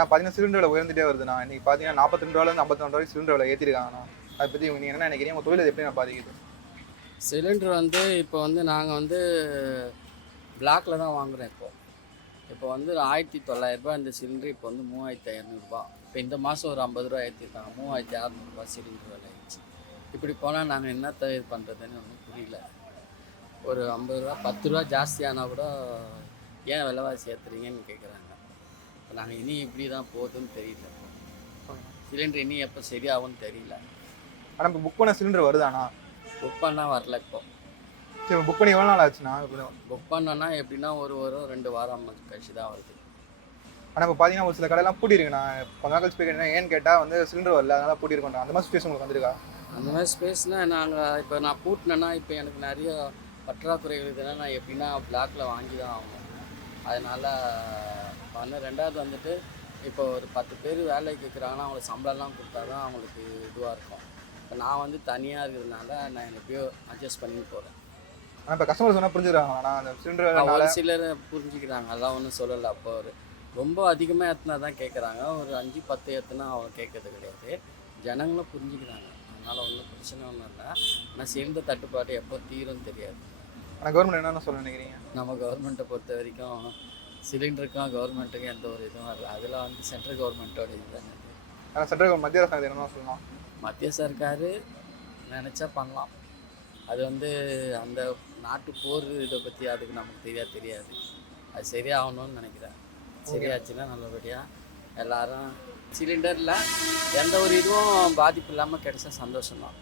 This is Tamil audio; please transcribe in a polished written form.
ஆனால் பார்த்தீங்கன்னா சிலிண்டர் விலை உயர்ந்துட்டே வருதுண்ணா. இன்னைக்கு பார்த்தீங்கன்னா ரூ. 42 ரூ. 52 சிலிண்டர் விலை ஏற்றிருக்காங்கண்ணா. அதை பற்றி நீங்கள் என்ன நினைக்கிறீங்க? உங்கள் தொழில் எப்படி நான் பாதிக்குது? சிலிண்டர் வந்து இப்போ வந்து நாங்கள் வந்து பிளாக்ல தான் வாங்குகிறோம். இப்போ வந்து ரூ. 1900 இந்த சிலிண்டர் இப்போ வந்து 3500. இப்போ இந்த மாதம் ஒரு ரூ. 50 ஏற்றிருக்காங்க. 3600 சிலிண்டர் விலை ஆயிடுச்சு. இப்படி போனால் நாங்கள் என்னத்த இது பண்ணுறதுன்னு ஒன்றும் புரியல. ஒரு ரூ. 10 ஜாஸ்தியானால் கூட ஏன் விலைவாசி ஏற்றுறீங்கன்னு கேட்குறாங்க. இப்போ நாங்கள் இனி இப்படி தான் போகுதுன்னு தெரியல. சிலிண்டர் இனி எப்போ சரியாகும்னு தெரியல. ஆனால் இப்போ புக் பண்ண சிலிண்டர் வருதாண்ணா? புக் பண்ணால் வரல. இப்போ சரி, புக் பண்ணி எவ்வளோ நாள் ஆச்சுண்ணா? புக் பண்ணோன்னா எப்படின்னா ஒரு வாரம் 2 வாரம் கழிச்சு தான் வருது. ஆனால் இப்போ பார்த்தீங்கன்னா ஒரு சில கடையெல்லாம் பூட்டிருக்குண்ணா. கொஞ்ச நாள் கழிச்சு போய் கேட்டீங்கன்னா ஏன்னு கேட்டால் வந்து சிலிண்டர் வரல, அதனால பூட்டிருக்கோம். அந்த மாதிரி சுச்சுவேஷன் உங்களுக்கு வந்திருக்கா? அந்த மாதிரி ஸ்பேஸ்னால் இப்போ நான் பூட்டினேன்னா இப்போ எனக்கு நிறைய பற்றாக்குறைகள் இருக்குதுன்னா நான் எப்படின்னா பிளாக்ல வாங்கி தான் ஆகணும். அதனால் ரெண்டாவது வந்துட்டு இப்போ ஒரு 10 பேர் வேலைக்கு கேட்குறாங்கன்னா அவங்களுக்கு சம்பளம்லாம் கொடுத்தா தான் அவங்களுக்கு இதுவாக இருக்கும். இப்போ நான் வந்து தனியாக இருக்கிறதுனால நான் எப்படியோ அட்ஜஸ்ட் பண்ணி போகிறேன். ஆனால் இப்போ கஸ்டமர் சொன்னால் புரிஞ்சுக்கிறாங்கண்ணா அந்த சிலிண்டர்? ஒரு சிலர் புரிஞ்சுக்கிறாங்க, அதெல்லாம் ஒன்றும் சொல்லலை. அப்போ ரொம்ப அதிகமாக ஏற்றினா தான் கேட்குறாங்க. ஒரு 5-10 ஏற்றுனா அவங்க கேட்கறது கிடையாது. ஜனங்களும் புரிஞ்சுக்கிறாங்க, அதனால் ஒன்றும் பிரச்சனை ஒன்றும் இல்லை. ஆனால் சிலிண்டர் தட்டுப்பாடு எப்போ தீரும்னு தெரியாது. ஆனால் கவர்மெண்ட் என்னென்ன சொல்ல நினைக்கிறீங்க? நம்ம கவர்மெண்ட்டை பொறுத்த வரைக்கும் சிலிண்டருக்கும் கவர்மெண்ட்டுக்கும் எந்த ஒரு இதுவும் வரல. அதில் வந்து சென்ட்ரல் கவர்மெண்ட்டோட இது தானே. ஆனால் சென்ட்ரல் மத்திய அரசாங்கம் என்னென்ன சொல்லலாம்? மத்திய சர்க்கார் நினச்சா பண்ணலாம். அது வந்து அந்த நாட்டு போர் இதை பற்றி அதுக்கு நமக்கு தெரியாது. அது சரியாகணும்னு நினைக்கிறேன். சரியாச்சுன்னா நல்லபடியாக எல்லாரும் சிலிண்டரில் எந்த ஒரு இதுவும் பாதிப்பு இல்லாமல் கிடைச்சா சந்தோஷம்தான்.